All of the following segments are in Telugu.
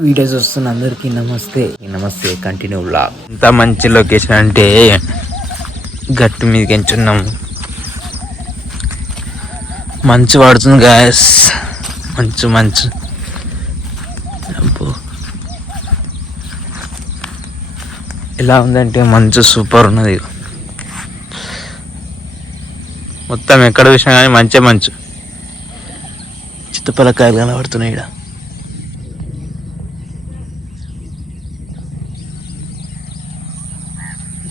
వీడియోస్ వస్తున్న అందరికీ నమస్తే. నమస్తే కంటిన్యూ బ్లాగ్ ఇంత మంచి లొకేషన్ అంటే గట్టు మీద ఎంచున్నాం మంచు పడుతుంది గాయస్ మంచు మంచు. ఎలా ఉందంటే మంచు సూపర్ ఉన్నది. మొత్తం ఎక్కడ చూసినా కానీ మంచే మంచు. చిత్తపలకాయలు కనబడుతున్నాయి ఇక్కడ ఇంకా నలభై దొరికితే బాగుంటాయి షోల్డర్ పోయినాక రాసుకుంటాం తర్వాత ఆడుకుంటాం తర్వాత ఆడుకుంటాడు పంపిస్తాడు ఏముంది వాళ్ళ పైన వస్తాడు చాలా అయినా తాత చాలా అయింది ఇక బట్టలు ఉండాలి టైం అవుతుంది ఇక టైం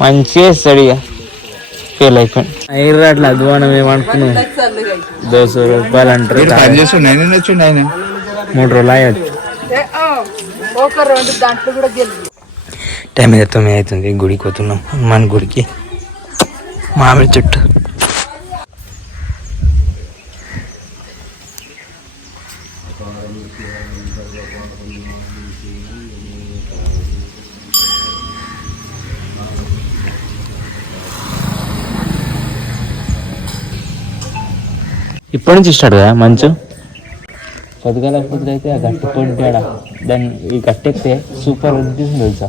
మంచిగా ఇక ఫెయిల్ అయిపోయింది. ఐదు అట్లా అధ్వానం ఏమనుకున్నావు? దోశ రూపాయలు అంటారు. మూడు రోజులు అయ్యొచ్చు. టైం అయితే తొమ్మిది అవుతుంది గుడికి పోతున్నాం హనుమాన్ గుడికి. మామిడి చెట్టు. ఇప్పటి నుంచి స్టార్ట్ కదా మంచు? పొద్దుగాల పొద్దులు అయితే ఆ గట్టి పొడి దాన్ని ఈ గట్టి ఎక్కితే సూపర్ అనిపిస్తుంది తెలుసా?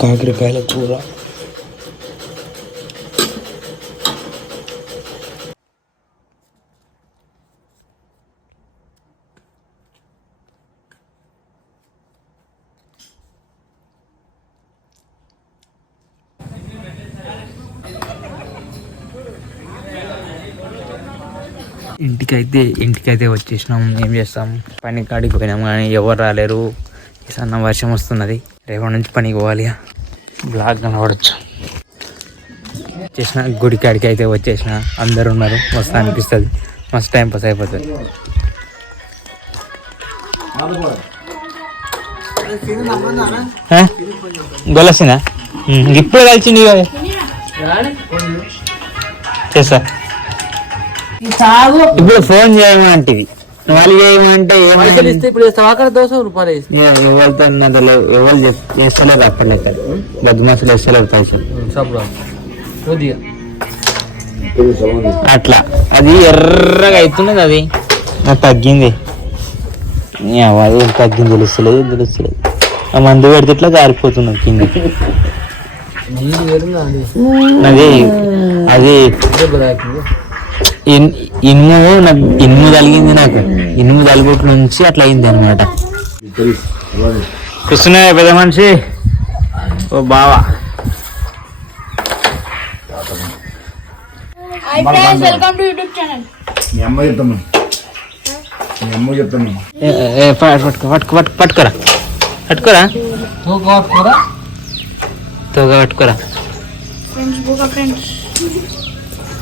కాకరకాయల కూర. ఇంటికైతే ఇంటికైతే వచ్చేసినాం. ఏం చేస్తాం? పని కాడికి పోయినాం కానీ ఎవరు రాలేరు. ఈ సన్న వర్షం వస్తున్నది. రేపటి నుంచి పనికి పోవాలి. బ్లాక్ కనబడచ్చు. వచ్చేసిన గుడి కాడికి అయితే వచ్చేసిన. అందరు ఉన్నారు. మస్తు అనిపిస్తుంది. మస్తు టైం పాస్ అయిపోతుంది. గొలసిన ఇప్పుడే కలిసింది చేస్తా. ఇప్పుడు ఫోన్ చేయమంటివి. వాళ్ళు చేయమంటే ఇప్పుడు దోశ రూపాయలు ఎవరితో ఉన్నదో ఎవరు బద్మాసులు పైసలు. కొద్దిగా. అట్లా. అది ఎర్రగా అవుతున్నది అది. నాకు తగ్గింది. ఏ తగ్గింది తెలుస్తలేదు తెలుస్తలేదు. ఆ మందు పెడితే ఇట్లా జారిపోతున్నాం కింద. అది అది ఇనుము నాకు ఇనుము తగిలింది నాకు. ఇనుము తలుగుట్ నుంచి అట్లా అయింది అనమాట కూర్చున్నాయి పెద్ద మనిషి. ఓ బావా. పట్టుకోరా. పట్టుకోరా? తోగా పట్టుకోరా? ఫ్రెండ్స్ బుక్ ఫ్రెండ్స్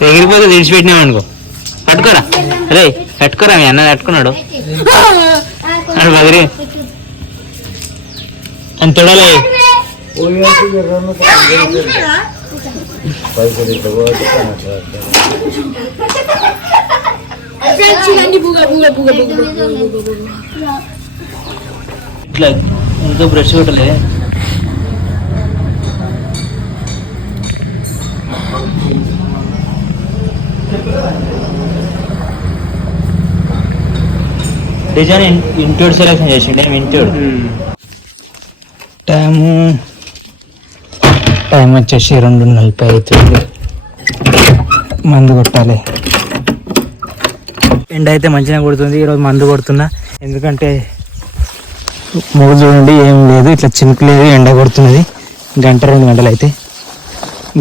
ఎగిరిపోతే తెడిచిపెట్టినావు అనుకో. పట్టుకోరా. అరే పట్టుకోరా మీ అన్న పట్టుకున్నాడు. అడు బదిరి అని తొడలే. ఫ్రెండ్స్ చూడండి బుగ బుగ బుగ బుగ ఇట్లా ఇంకా బ్రష్ కొట్టలే. డిజైన్ ఇంటోడ్ సెలెక్షన్ చేసిండే ఇంటోడ్ టైము. టైం వచ్చేసి రెండు నలభై అవుతుంది మందు కొట్టాలి. ఎండ అయితే మంచిగా కొడుతుంది ఈరోజు మందు కొడుతున్నా. ఎందుకంటే మూడు చూడండి ఏం లేదు ఇట్లా చినుకు లేదు ఎండ కొడుతున్నది. గంట రెండు గంటలు అయితే.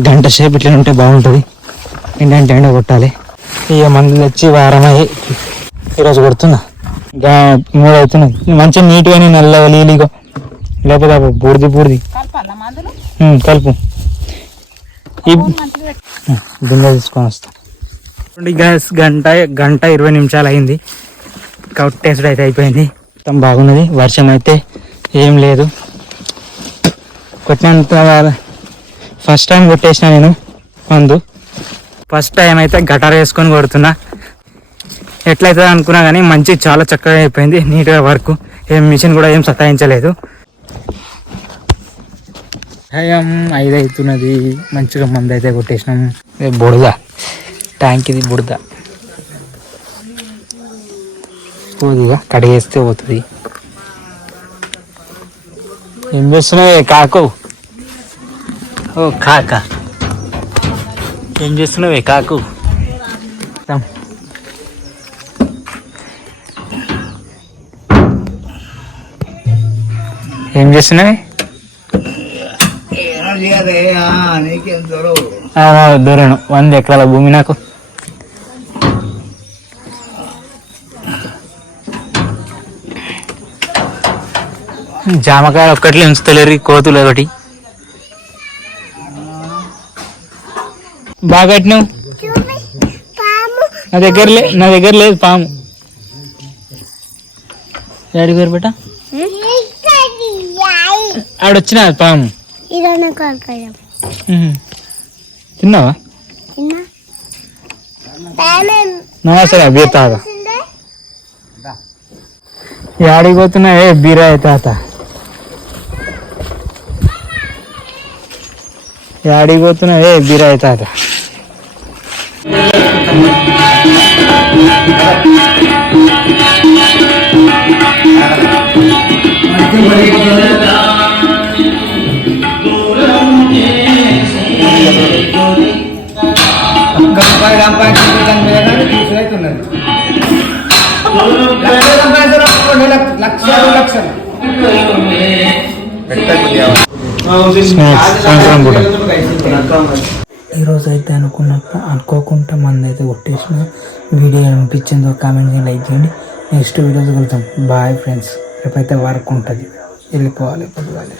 గంట సేపు ఇట్లా ఉంటే బాగుంటుంది. అంటే ఎండ కొట్టాలి. ఇక మందులు వచ్చి వారం అయ్యి ఈరోజు కొడుతున్నా. ఇంకా మూడు అవుతున్నాయి. మంచిగా నీట్గానే నల్లగా నీలిగా. లేకపోతే అప్పుడు బూడిది బూడిది. కలుపు. గిన్నె తీసుకొని వస్తా. గ్యాస్ గంట గంట ఇరవై నిమిషాలు అయింది. కట్టేసుడు అయితే అయిపోయింది. మొత్తం బాగున్నది. వర్షం అయితే ఏం లేదు. కొట్టినంత ఫస్ట్ టైం కొట్టేసిన నేను మందు. ఫస్ట్ టైం అయితే గటార్ వేసుకొని కొడుతున్నా. ఎట్లయితే అనుకున్నా కానీ మంచి చాలా చక్కగా అయిపోయింది నీట్గా వర్క్. ఏం మిషన్ కూడా ఏం సతాయించలేదు. టైం ఐదు అవుతున్నది మంచిగా మంది అయితే కొట్టేసినాం బుడద? ట్యాంక్ ఇది బుడద. పోదుగా కడిగేస్తే పోతుంది. ఏం చేస్తున్నావే? కాకు? ఓ కాక. ఏం చేస్తున్నావే కాకు? ఏం చేస్తున్నావే? దూరం వంద ఎకరాల భూమి నాకు. జామకాయ ఒక్కట్లే ఉంచుతలేరు ఈ కోతులు ఒకటి. బాగా కట్టినావు? నా దగ్గర లే నా దగ్గర లేదు పాము. ఏడు గారు బేట? ఆడొచ్చిన పాము. తిన్నావా? నమస్తే సరే బీర్ యాడికి పోతున్నా ఏ బీరా తాత. యాడికి పోతున్నా ఏ బీరా తాత. ఈరోజు అయితే అనుకున్నప్పుడు అనుకోకుండా మంది అయితే కొట్టేసిన వీడియో అనిపించిందో కామెంట్ చేయండి లైక్ చేయండి. నెక్స్ట్ వీడియోస్ కలుద్దాం. Bye friends. రేపైతే వర్క్ ఉంటుంది. వెళ్ళిపోవాలి పొద్దుగాలి